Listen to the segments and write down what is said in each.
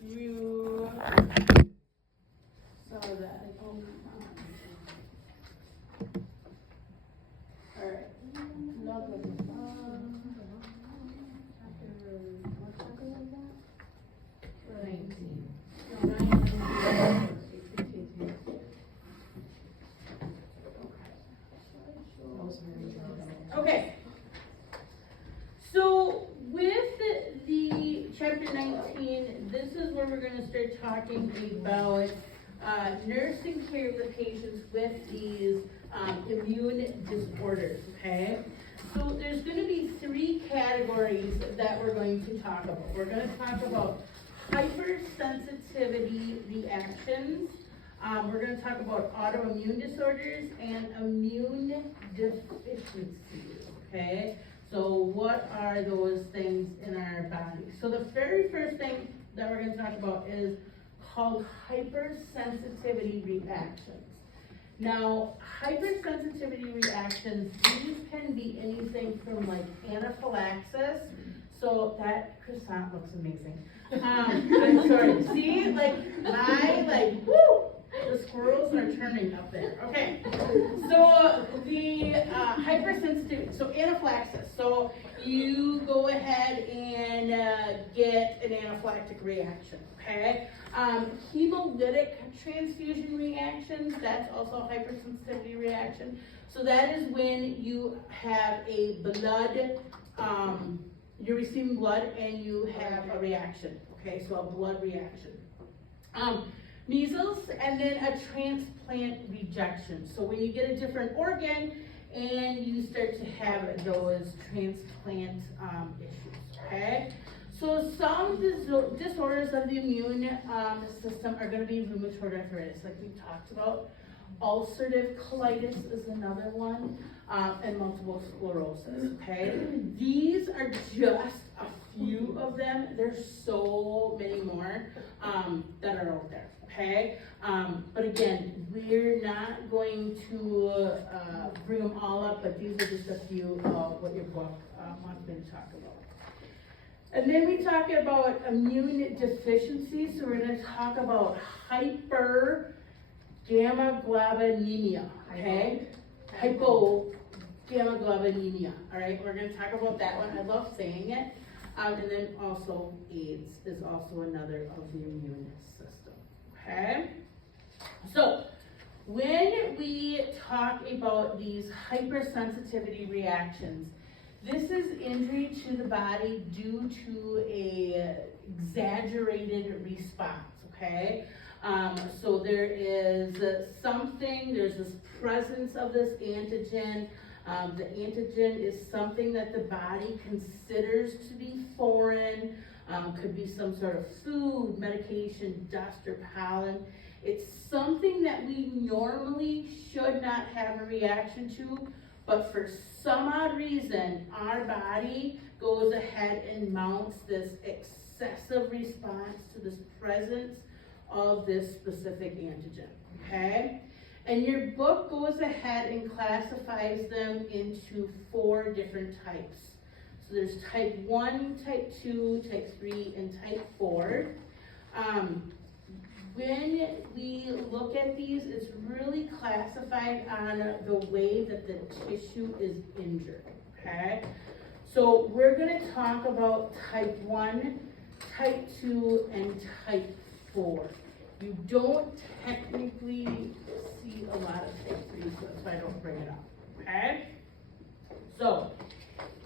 through some of that. Alright. Okay. So with the chapter 19, this is where we're going to start talking about nursing care of the patients with these immune disorders, okay? So there's going to be three categories that we're going to talk about. We're going to talk about hypersensitivity reactions. We're going to talk about autoimmune disorders and immune deficiencies, okay? So what are those things in our body? So the very first thing that we're going to talk about is called hypersensitivity reactions. Now, hypersensitivity reactions, these can be anything from like anaphylaxis. So that croissant looks amazing. I'm sorry. See, woo! The squirrels are turning up there. Okay. So the hypersensitivity, so anaphylaxis. So you go ahead and get an anaphylactic reaction. Okay. Hemolytic transfusion reactions, that's also a hypersensitivity reaction. So that is when you have a blood, you're receiving blood and you have a reaction. Okay, so a blood reaction. Measles, and then a transplant rejection. So when you get a different organ and you start to have those transplant issues, okay? So some disorders of the immune system are going to be rheumatoid arthritis, like we talked about. Ulcerative colitis is another one, and multiple sclerosis, okay? These are just a few of them. There's so many more that are out there, okay? But again, we're not going to bring them all up, but these are just a few of what your book wants me to talk about. And then we talk about immune deficiencies, so we're going to talk about hypergammaglobulinemia, okay? Hypogammaglobulinemia, all right? We're going to talk about that one. I love saying it. And then also AIDS is also another of the immune system, okay? So when we talk about these hypersensitivity reactions, this is injury to the body due to a exaggerated response, okay? So there is there's this presence of this antigen. The antigen is something that the body considers to be foreign, could be some sort of food, medication, dust, or pollen. It's something that we normally should not have a reaction to, but for some odd reason, our body goes ahead and mounts this excessive response to this presence of this specific antigen, okay? And your book goes ahead and classifies them into 4 different types. So there's type 1, type 2, type 3, and type 4. When we look at these, it's really classified on the way that the tissue is injured, okay? So we're going to talk about type 1, type 2, and type 4. You don't technically see a lot of type 3, so that's why I don't bring it up, okay? So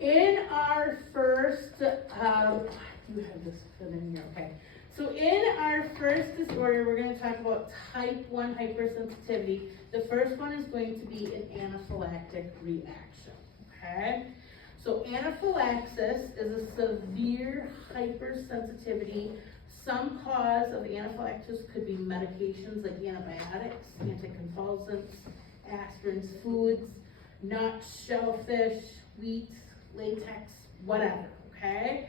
in our first, you have this fit in here, okay? So in our first disorder, we're going to talk about type 1 hypersensitivity. The first one is going to be an anaphylactic reaction, okay? So anaphylaxis is a severe hypersensitivity. Some cause of anaphylaxis could be medications like antibiotics, anticonvulsants, aspirins, foods, nuts, shellfish, wheat, latex, whatever, okay?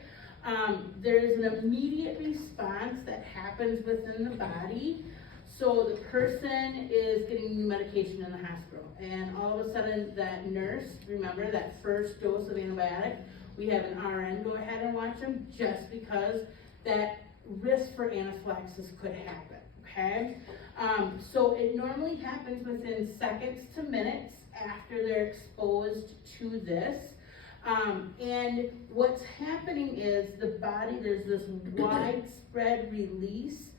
There's an immediate response that happens within the body. So the person is getting new medication in the hospital, and all of a sudden that nurse, remember that first dose of antibiotic, we have an RN go ahead and watch them just because that risk for anaphylaxis could happen, okay? So it normally happens within seconds to minutes after they're exposed to this. And what's happening is the body, there's this widespread release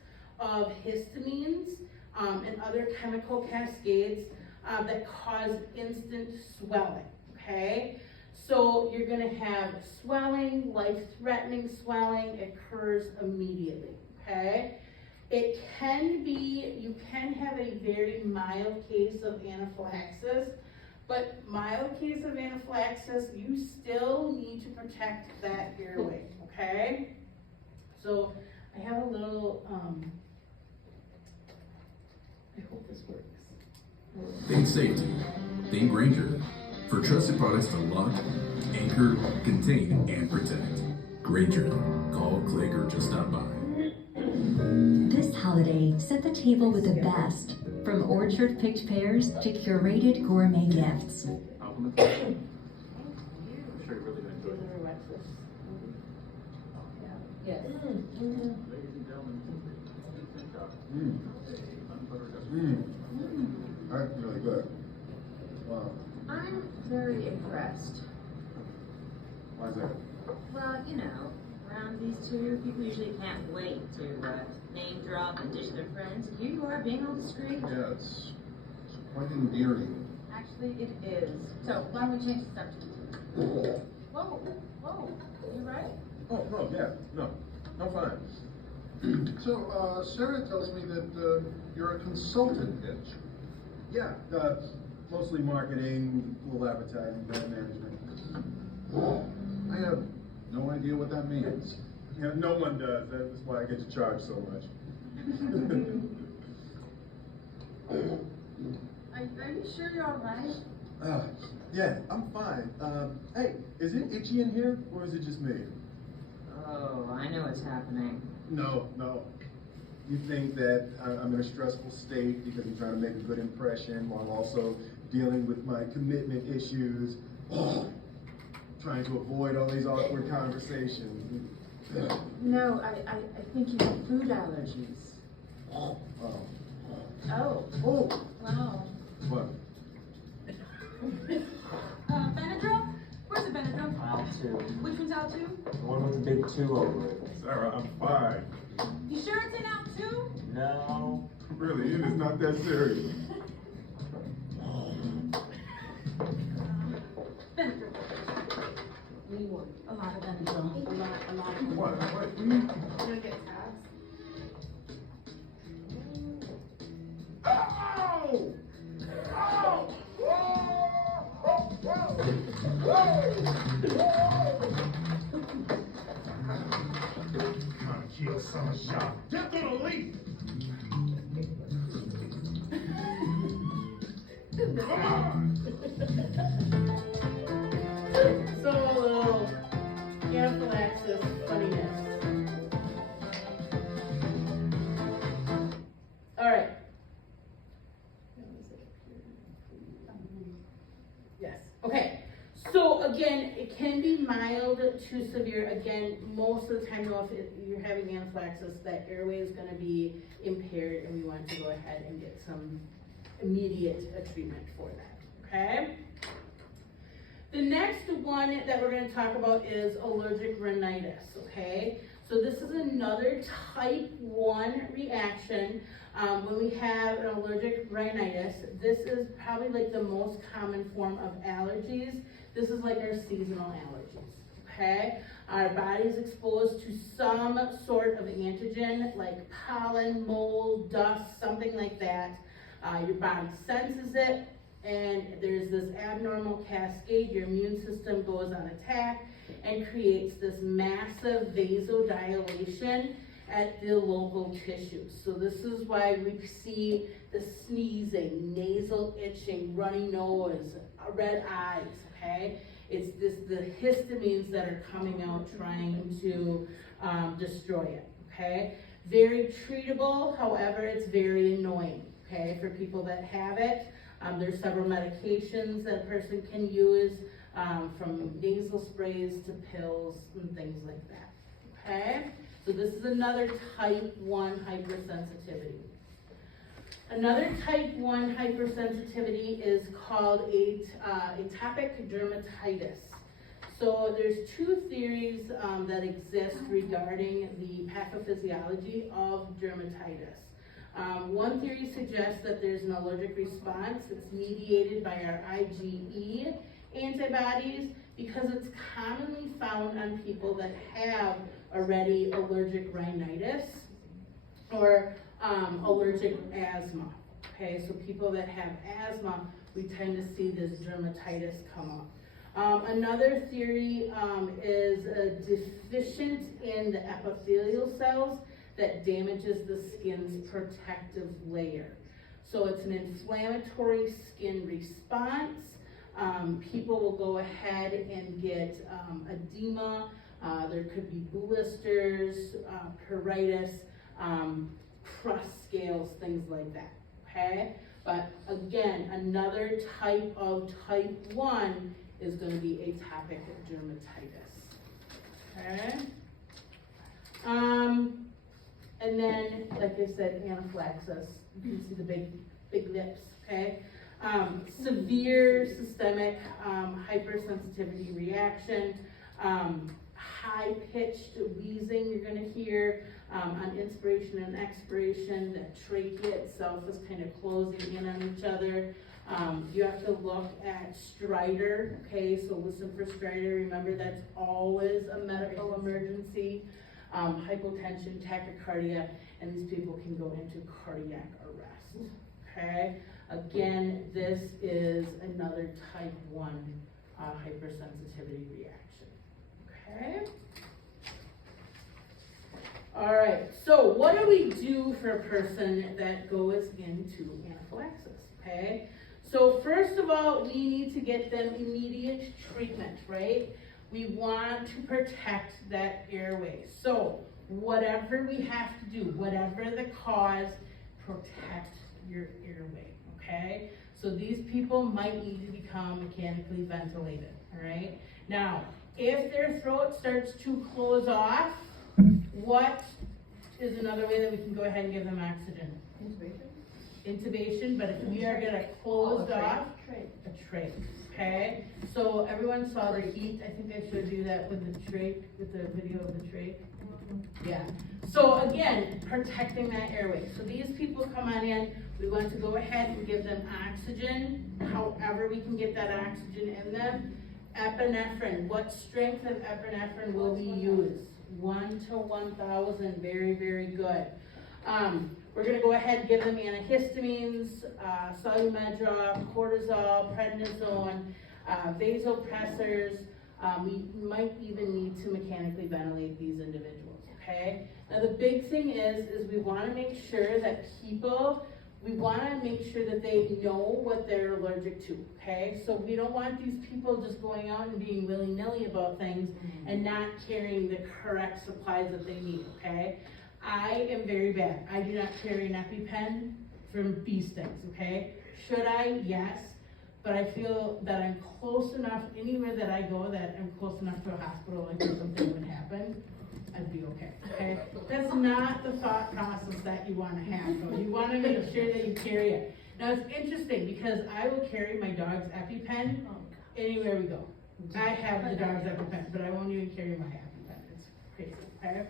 of histamines and other chemical cascades that cause instant swelling, okay? So you're gonna have swelling, life-threatening swelling, occurs immediately, okay? It can be, you can have a very mild case of anaphylaxis, but mild case of anaphylaxis, you still need to protect that airway, okay? So I have a little, I hope this works. Think safety. Think Grainger. For trusted products to lock, anchor, contain, and protect. Grainger. Call, click, or just stop by. This holiday, set the table with the best, from orchard-picked pears to curated gourmet gifts. I'm sure you're really gonna enjoy this. Yes. Ladies and gentlemen, That's really good. Wow. I'm very impressed. Why is that? Well, you know, around these two, people usually can't wait to name drop and dish their friends. And here you are being all discreet. Yeah, it's quite endearing. Actually, it is. So, why don't we change the subject? Whoa, whoa, you right? Oh, no, yeah, no, fine. So, Sarah tells me that you're a consultant, Hitch. Yeah, mostly marketing, little advertising, brand management. I have no idea what that means. Yeah, no one does. That's why I get to charge so much. Are you sure you're all right? Yeah, I'm fine. Hey, is it itchy in here, or is it just me? Oh, I know what's happening. No. You think that I'm in a stressful state because I'm trying to make a good impression while also dealing with my commitment issues, trying to avoid all these awkward conversations. No, I think you have food allergies. Oh. Oh, Oh, wow. what? Benadryl? Where's the Benadryl? Aisle 2. Which one's out 2? The one with the big 2 over it. Sarah, I'm fine. You sure it's in out 2? No. Really, it is not that serious. Benadryl. We want A lot of Benadryl. a lot of. What? You're gonna get tabs. Oh! Trying to kill some shot. Death on a leaf! Come on! So a little anaphylaxis funniness. All right. Yes, okay. So again, it can be mild to severe. Again, most of the time though, if you're having anaphylaxis, that airway is gonna be impaired and we want to go ahead and get some immediate treatment for that, okay? The next one that we're gonna talk about is allergic rhinitis, okay? So this is another type 1 reaction. When we have an allergic rhinitis, this is probably like the most common form of allergies. This is like our seasonal allergies, okay? Our body is exposed to some sort of antigen, like pollen, mold, dust, something like that. Your body senses it, and there's this abnormal cascade. Your immune system goes on attack and creates this massive vasodilation at the local tissues. So this is why we see the sneezing, nasal itching, runny nose, red eyes, okay? It's the histamines that are coming out trying to destroy it, okay? Very treatable, however, it's very annoying, okay, for people that have it. There's several medications that a person can use, from nasal sprays to pills and things like that, okay? So this is another type 1 hypersensitivity. Another type 1 hypersensitivity is called atopic dermatitis. So there's two theories that exist regarding the pathophysiology of dermatitis. One theory suggests that there's an allergic response. It's mediated by our IgE antibodies because it's commonly found on people that have already allergic rhinitis or allergic asthma. Okay, so people that have asthma, we tend to see this dermatitis come up. Another theory is deficient in the epithelial cells that damages the skin's protective layer. So it's an inflammatory skin response. People will go ahead and get edema. There could be blisters, pruritus, crust scales, things like that, okay? But again, another type of type 1 is going to be atopic dermatitis, okay? And then, like I said, anaphylaxis. You can see the big lips, okay? Severe systemic hypersensitivity reaction, high-pitched wheezing you're going to hear on inspiration and expiration. The trachea itself is kind of closing in on each other. You have to look at stridor, okay? So listen for stridor. Remember, that's always a medical emergency. Hypotension, tachycardia, and these people can go into cardiac arrest, okay? Again, this is another type 1 hypersensitivity reaction, okay? All right, so what do we do for a person that goes into anaphylaxis, okay? So first of all, we need to get them immediate treatment, right? We want to protect that airway. So whatever we have to do, whatever the cause, protect your airway, okay? So these people might need to become mechanically ventilated, all right? Now, if their throat starts to close off, what is another way that we can go ahead and give them oxygen? Intubation, but if we are gonna close off, a trach, okay? So everyone saw the heat. I think I showed you that with the trach, with the video of the trach. Yeah. So again, protecting that airway. So these people come on in, we want to go ahead and give them oxygen, however we can get that oxygen in them. Epinephrine, what strength of epinephrine will we use? 1 to 1,000, very, very good. We're gonna go ahead and give them antihistamines, Solu-Medrol, cortisol, prednisone, vasopressors. We might even need to mechanically ventilate these individuals, okay? Now the big thing is we wanna make sure that we wanna make sure that they know what they're allergic to, okay? So we don't want these people just going out and being willy-nilly about things and not carrying the correct supplies that they need, okay? I am very bad. I do not carry an EpiPen from bee stings, okay? Should I? Yes. But I feel that I'm close enough, anywhere that I go, that I'm close enough to a hospital, like if something would happen, I'd be okay, okay? That's not the thought process that you wanna have, though. You wanna make sure that you carry it. Now, it's interesting, because I will carry my dog's EpiPen anywhere we go. I have the dog's EpiPen, but I won't even carry my EpiPen. It's crazy, okay?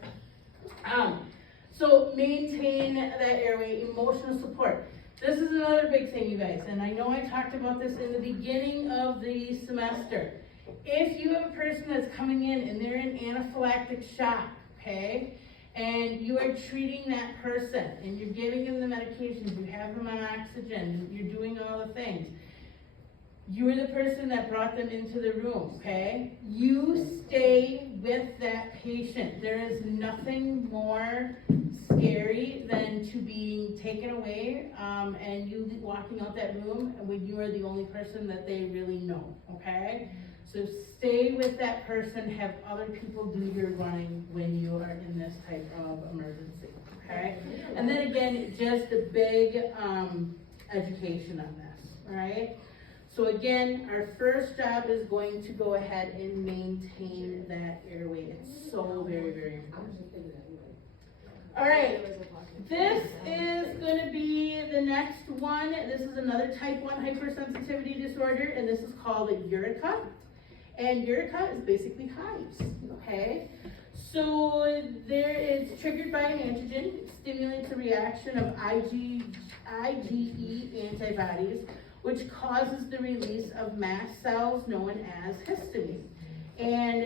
So maintain that airway, emotional support. This is another big thing, you guys, and I know I talked about this in the beginning of the semester. If you have a person that's coming in and they're in anaphylactic shock, okay, and you are treating that person and you're giving them the medications, you have them on oxygen, you're doing all the things, you were the person that brought them into the room, okay? You stay with that patient. There is nothing more scary than to be taken away and you walking out that room when you are the only person that they really know, okay? So stay with that person, have other people do your running when you are in this type of emergency, okay? And then again, just a big education on this, all right? So again, our first job is going to go ahead and maintain that airway. It's so very, very important. All right, this is gonna be the next one. This is another type 1 hypersensitivity disorder, and this is called a Eureka. And Eureka is basically hives, okay? So it's triggered by an antigen, stimulates a reaction of IgE antibodies, which causes the release of mast cells known as histamine. And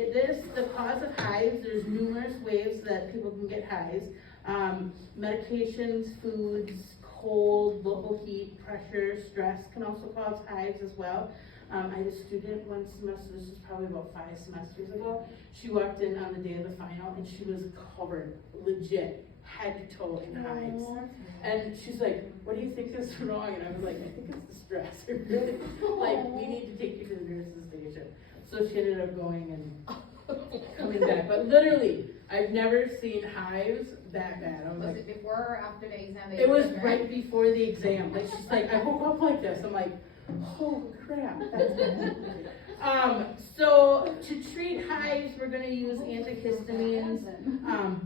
the cause of hives, there's numerous ways that people can get hives. Medications, foods, cold, local heat, pressure, stress can also cause hives as well. I had a student one semester, this was probably about 5 semesters ago. She walked in on the day of the final and she was covered, legit, head to toe in hives. And she's like, what do you think is wrong? And I was like, I think it's the stress. Like, we need to take you to the nurse's station. So she ended up going and coming back. But literally, I've never seen hives that bad. I was like, it before or after the exam? it was right before the exam. Like, she's like, I woke up like this. I'm like, holy crap, that's bad. So to treat hives, we're gonna use antihistamines.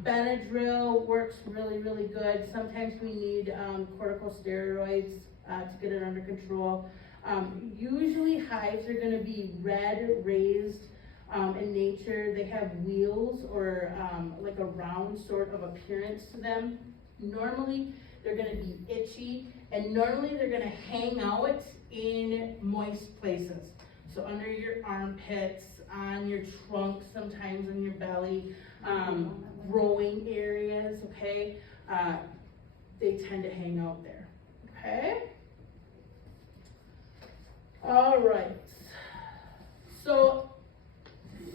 Benadryl works really, really good. Sometimes we need corticosteroids to get it under control. Usually hives are gonna be red, raised in nature. They have wheels or like a round sort of appearance to them. Normally, they're gonna be itchy, and normally they're gonna hang out in moist places. So under your armpits, on your trunk, sometimes on your belly, growing areas, okay? They tend to hang out there, okay? All right. So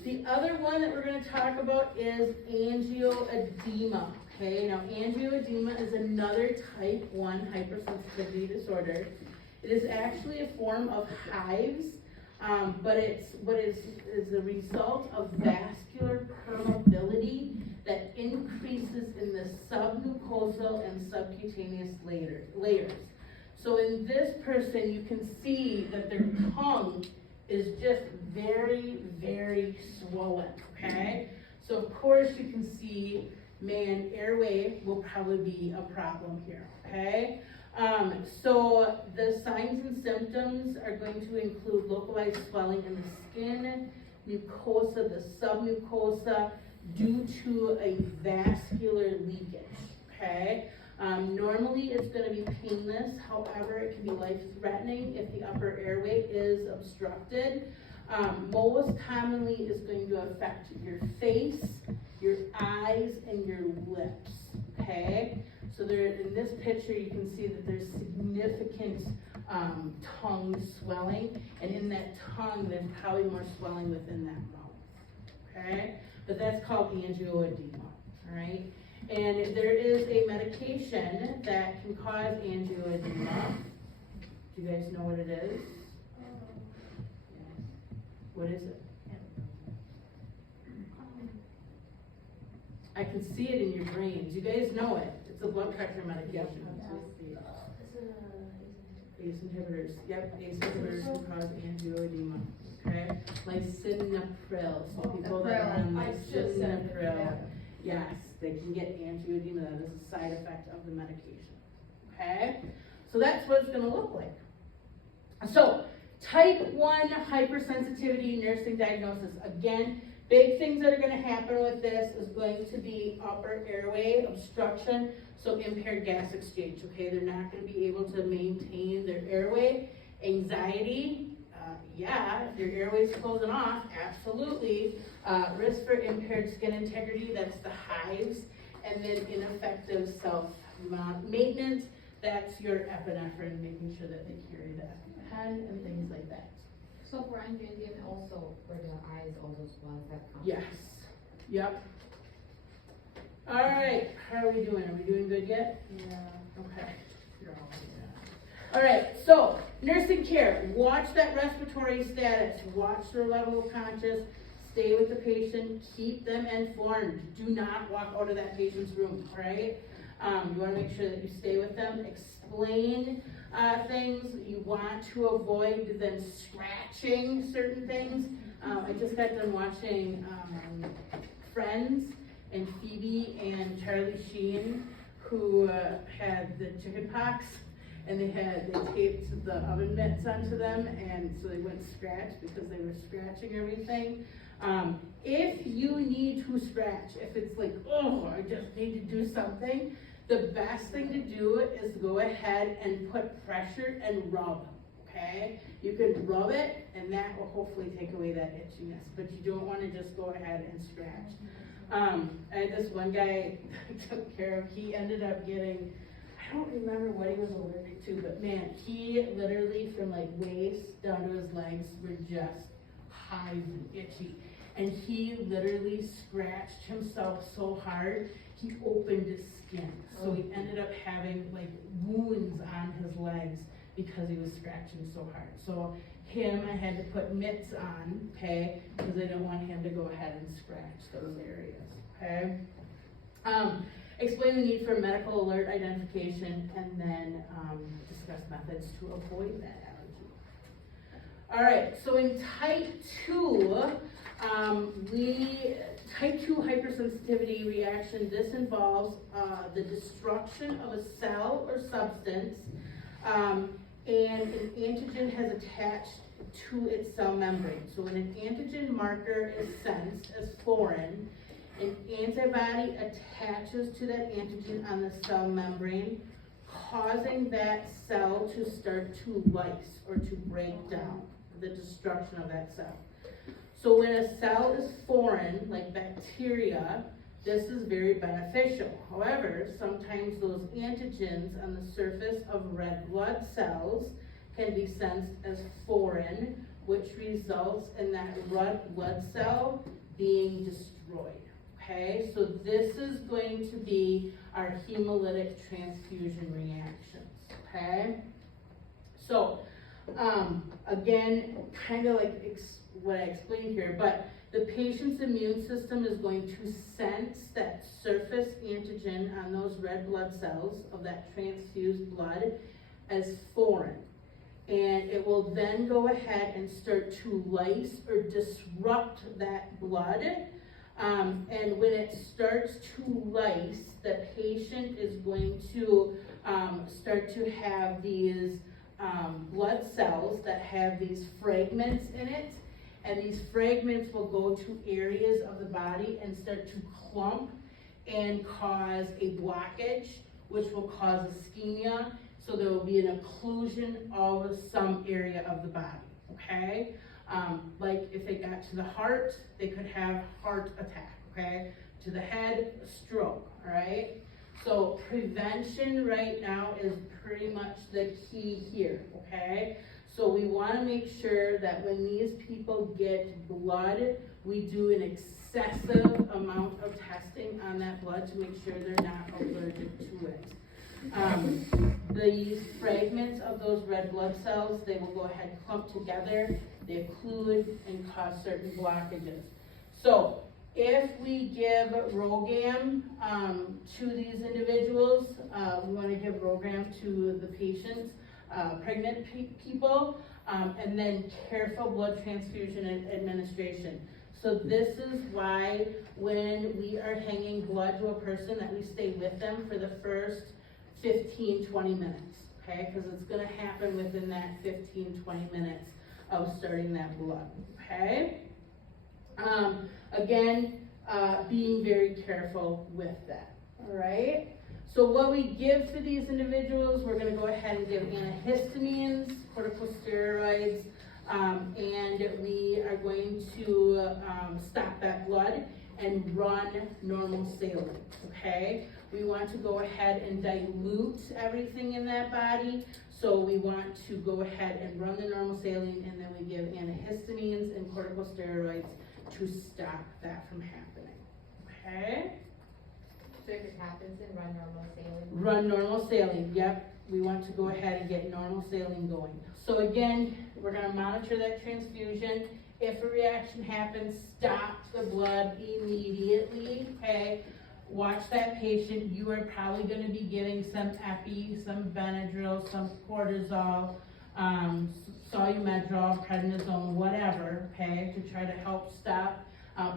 the other one that we're gonna talk about is angioedema, okay? Now angioedema is another type 1 hypersensitivity disorder. It is actually a form of hives, but it's what is the result of vascular permeability that increases in the submucosal and subcutaneous layers. So in this person, you can see that their tongue is just very, very swollen, okay? So of course you can see, man, airway will probably be a problem here, okay? So the signs and symptoms are going to include localized swelling in the skin, mucosa, the submucosa, due to a vascular leakage, okay? Normally it's going to be painless, however, it can be life-threatening if the upper airway is obstructed. Most commonly is going to affect your face, your eyes, and your lips, okay? So there, in this picture, you can see that there's significant tongue swelling, and in that tongue, there's probably more swelling within that mouth, okay? But that's called angioedema, all right? And there is a medication that can cause angioedema. Do you guys know what it is? What is it? I can see it in your brains. You guys know it. It's a blood pressure medication. ACE inhibitors. Yep, ACE inhibitors can cause angioedema. Okay? Lisinopril. So people that are on lisinopril, yes, they can get angioedema. That is a side effect of the medication. Okay? So that's what it's going to look like. So, type 1 hypersensitivity nursing diagnosis. Again, big things that are going to happen with this is going to be upper airway obstruction, so impaired gas exchange, okay? They're not going to be able to maintain their airway. Anxiety, yeah, if your airway's closing off, absolutely. Risk for impaired skin integrity, that's the hives. And then ineffective self-maintenance, that's your epinephrine, making sure that they carry that pen and things like that. So for angioedema also, for the eyes also swells, that counts? Yes. Yep. All right. How are we doing? Are we doing good yet? Yeah. Okay. All right. So nursing care. Watch that respiratory status. Watch their level of conscious. Stay with the patient. Keep them informed. Do not walk out of that patient's room. All right. You want to make sure that you stay with them. Explain things. You want to avoid them scratching certain things. I just got done watching Friends, and Phoebe and Charlie Sheen, who had the chicken pox, and they taped the oven mitts onto them, and so they wouldn't scratch because they were scratching everything. If you need to scratch, if it's like, oh, I just need to do something, the best thing to do is go ahead and put pressure and rub, okay? You can rub it, and that will hopefully take away that itchiness, but you don't want to just go ahead and scratch. I had this one guy I took care of, he ended up getting, I don't remember what he was allergic to, but man, he literally from like waist down to his legs were just hives and itchy. And he literally scratched himself so hard, he opened his skin. So he ended up having like wounds on his legs because he was scratching so hard. So him, I had to put mitts on, okay, because I didn't want him to go ahead and scratch those areas, okay? Explain the need for medical alert identification, and then discuss methods to avoid that allergy. All right, so in type 2, type 2 hypersensitivity reaction, this involves the destruction of a cell or substance, and an antigen has attached to its cell membrane. So when an antigen marker is sensed as foreign, an antibody attaches to that antigen on the cell membrane, causing that cell to start to lyse or to break down, the destruction of that cell. So when a cell is foreign, like bacteria, this is very beneficial. However, sometimes those antigens on the surface of red blood cells can be sensed as foreign, which results in that red blood cell being destroyed. Okay, so this is going to be our hemolytic transfusion reactions. Okay, so again, kind of like what I explained here, but the patient's immune system is going to sense that surface antigen on those red blood cells of that transfused blood as foreign. And it will then go ahead and start to lyse or disrupt that blood. And when it starts to lyse, the patient is going to start to have these blood cells that have these fragments in it. And these fragments will go to areas of the body and start to clump and cause a blockage, which will cause ischemia. So there will be an occlusion of some area of the body, okay? Like if it got to the heart, they could have heart attack, okay? To the head, stroke, all right? So prevention right now is pretty much the key here, okay? So we want to make sure that when these people get blood, we do an excessive amount of testing on that blood to make sure they're not allergic to it. These fragments of those red blood cells, they will go ahead and clump together, they occlude and cause certain blockages. So if we give RhoGAM to these individuals, we want to give RhoGAM to the patients, pregnant people, and then careful blood transfusion and administration. So this is why when we are hanging blood to a person that we stay with them for the first 15-20 minutes, okay? Because it's going to happen within that 15-20 minutes of starting that blood, okay? Again, being very careful with that, all right? So what we give to these individuals, we're going to go ahead and give antihistamines, corticosteroids, and we are going to stop that blood and run normal saline, okay? We want to go ahead and dilute everything in that body, so we want to go ahead and run the normal saline, and then we give antihistamines and corticosteroids to stop that from happening, okay? So if it happens, then run normal saline? Run normal saline, yep. We want to go ahead and get normal saline going. So again, we're gonna monitor that transfusion. If a reaction happens, stop the blood immediately, okay? Watch that patient. You are probably gonna be giving some epi, some Benadryl, some cortisol, Solumedrol, prednisone, whatever, okay, to try to help stop,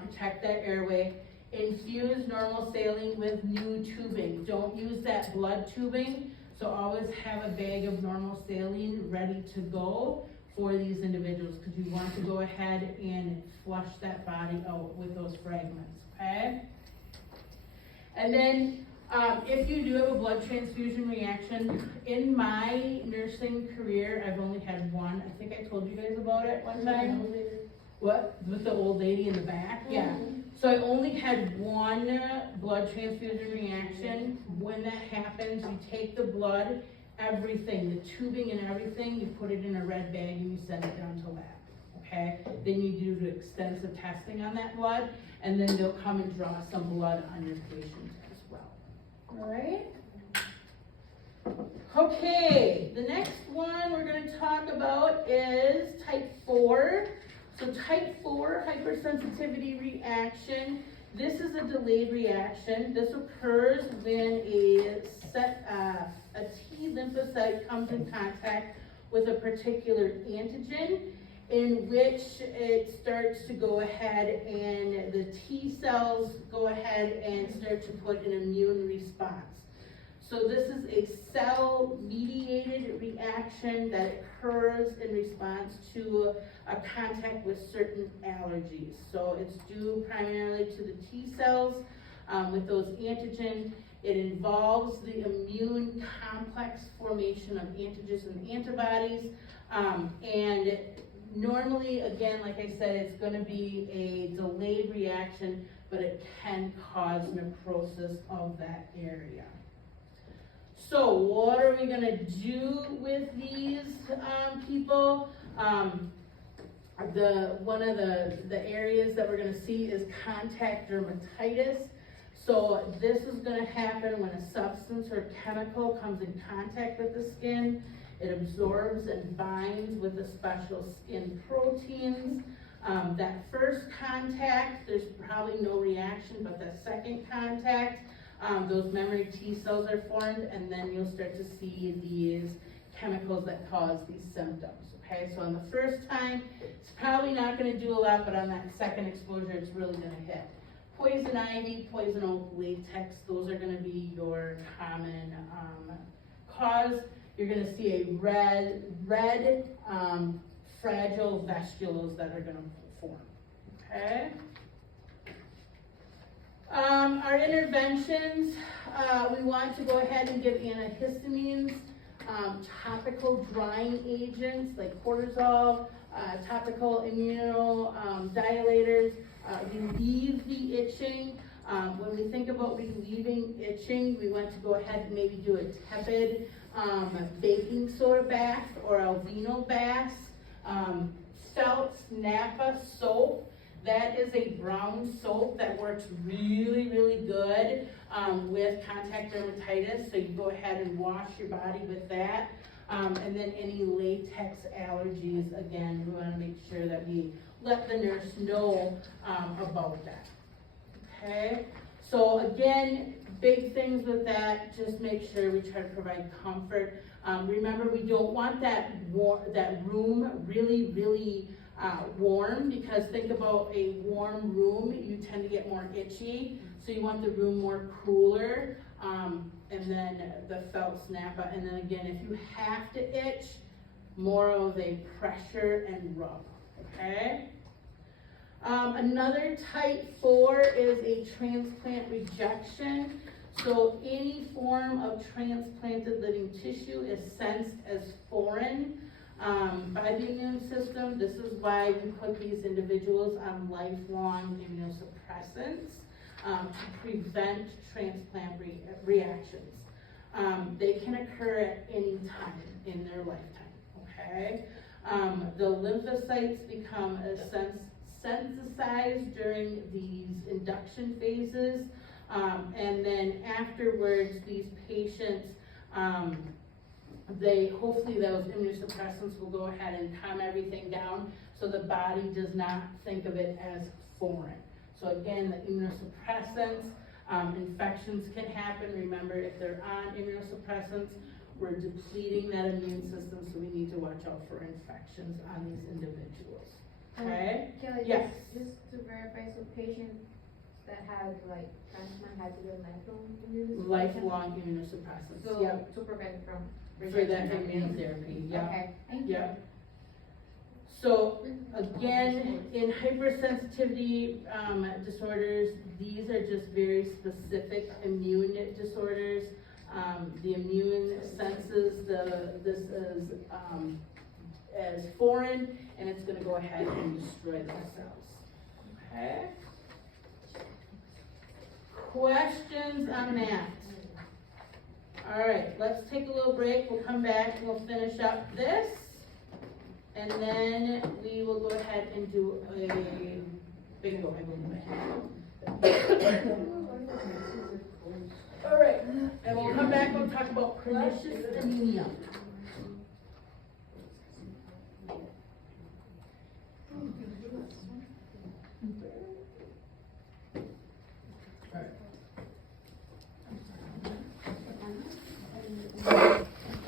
protect that airway. infuse normal saline with new tubing. Don't use that blood tubing, so always have a bag of normal saline ready to go for these individuals, because you want to go ahead and flush that body out with those fragments, okay? And then, if you do have a blood transfusion reaction, in my nursing career, I've only had one. I think I told you guys about it one time. What, with the old lady in the back? Yeah. So I only had one blood transfusion reaction. When that happens, you take the blood, everything, the tubing and everything, you put it in a red bag and you send it down to lab, okay? Then you do extensive testing on that blood, and then they'll come and draw some blood on your patient as well. All right? Okay, the next one we're gonna talk about is type 4. So type 4 hypersensitivity reaction, this is a delayed reaction. This occurs when a T lymphocyte comes in contact with a particular antigen, in which it starts to go ahead and the T cells go ahead and start to put an immune response. So this is a cell-mediated reaction that occurs in response to a contact with certain allergies. So it's due primarily to the T cells with those antigens. It involves the immune complex formation of antigens and antibodies. And normally, again, like I said, it's going to be a delayed reaction, but it can cause necrosis of that area. So what are we gonna do with these people? One of the areas that we're gonna see is contact dermatitis. So this is gonna happen when a substance or chemical comes in contact with the skin. It absorbs and binds with the special skin proteins. That first contact, there's probably no reaction, but that second contact, those memory T cells are formed, and then you'll start to see these chemicals that cause these symptoms, okay? So on the first time, it's probably not gonna do a lot, but on that second exposure, it's really gonna hit. Poison ivy, poison oak, latex, those are gonna be your common cause. You're gonna see a red, fragile vastules that are gonna form, okay? Our interventions, we want to go ahead and give antihistamines, topical drying agents like cortisol, topical immunodilators, relieve the itching. When we think about relieving itching, we want to go ahead and maybe do a tepid baking soda bath or alvino bath. Phelps Napa soap. That is a brown soap that works really, really good with contact dermatitis. So you go ahead and wash your body with that. And then any latex allergies, again, we want to make sure that we let the nurse know about that. Okay? So again, big things with that, just make sure we try to provide comfort. Remember, we don't want that room really, really warm, because think about a warm room, you tend to get more itchy. So you want the room more cooler, and then the Phelps Napa. And then again, if you have to itch, more of a pressure and rub, okay? Another type 4 is a transplant rejection. So any form of transplanted living tissue is sensed as foreign by the immune system. This is why we put these individuals on lifelong immunosuppressants to prevent transplant reactions. They can occur at any time in their lifetime, okay? The lymphocytes become sensitized during these induction phases, and then afterwards, these patients, hopefully those immunosuppressants will go ahead and calm everything down so the body does not think of it as foreign. So again, the immunosuppressants, infections can happen. Remember, if they're on immunosuppressants, we're depleting that immune system, so we need to watch out for infections on these individuals. Okay? Kelly, Yes. just to verify, so patients that has like transplant has to be lifelong. Lifelong immunosuppressants, So, yep, to prevent from. for that immune therapy, yep. Okay, thank you. Yep. So, again, in hypersensitivity, disorders, these are just very specific immune disorders. The immune senses this is, as foreign, and it's gonna go ahead and destroy those cells. Okay? Questions on that? All right, let's take a little break, we'll come back, we'll finish up this, and then we will go ahead and do a bingo, I believe. All right, and we'll come back, we'll talk about pernicious anemia.